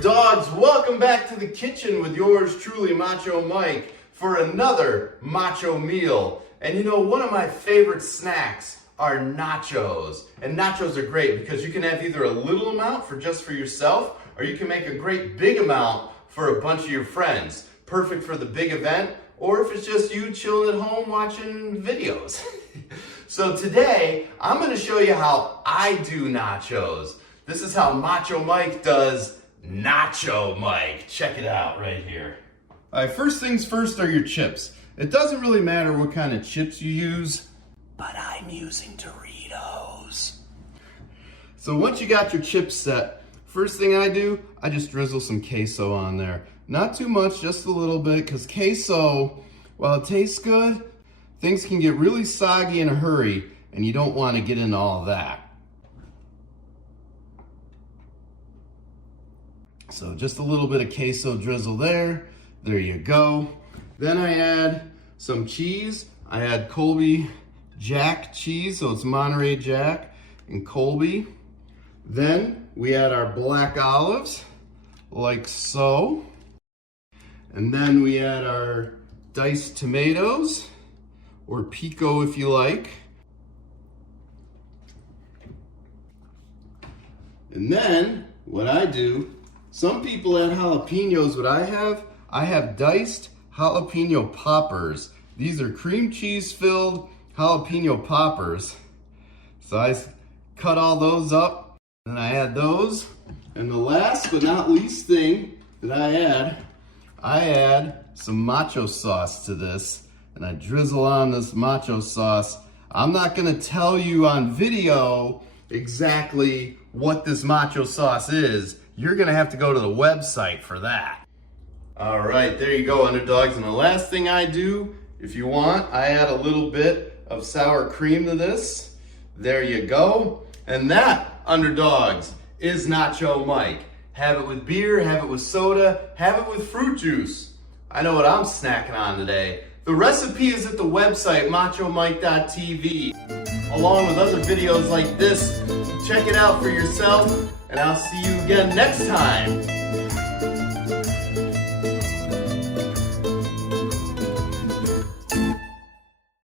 underdogs, welcome back to the kitchen with yours truly, Macho Mike, for another macho meal. And you know, one of my favorite snacks are nachos. And nachos are great because you can have either a little amount for just for yourself, or you can make a great big amount for a bunch of your friends. Perfect for the big event, or if it's just you chilling at home watching videos. So today, I'm gonna show you how I do nachos. This is how Macho Mike does Nacho Mike. Check it out right here. All right, first things first are your chips. It doesn't really matter what kind of chips you use, but I'm using Doritos. So once you got your chips set, first thing I do, I just drizzle some queso on there. Not too much, just a little bit, because queso, while it tastes good, things can get really soggy in a hurry, and you don't want to get into all that. So just a little bit of queso drizzle there. There you go. Then I add some cheese. I add Colby Jack cheese, so it's Monterey Jack and Colby. Then we add our black olives, like so. And then we add our diced tomatoes, or pico if you like. And then what I do, some people add jalapenos. What I have diced jalapeno poppers. These are cream cheese filled jalapeno poppers. So I cut all those up and I add those. And the last but not least thing that I add some macho sauce to this. And I drizzle on this macho sauce. I'm not gonna tell you on video exactly what this macho sauce is. You're gonna have to go to the website for that. All right, there you go, underdogs. And the last thing I do, if you want, I add a little bit of sour cream to this. There you go. And that, underdogs, is Nacho Mike. Have it with beer, have it with soda, have it with fruit juice. I know what I'm snacking on today. The recipe is at the website, machomike.tv, along with other videos like this. Check it out for yourself, and I'll see you again next time.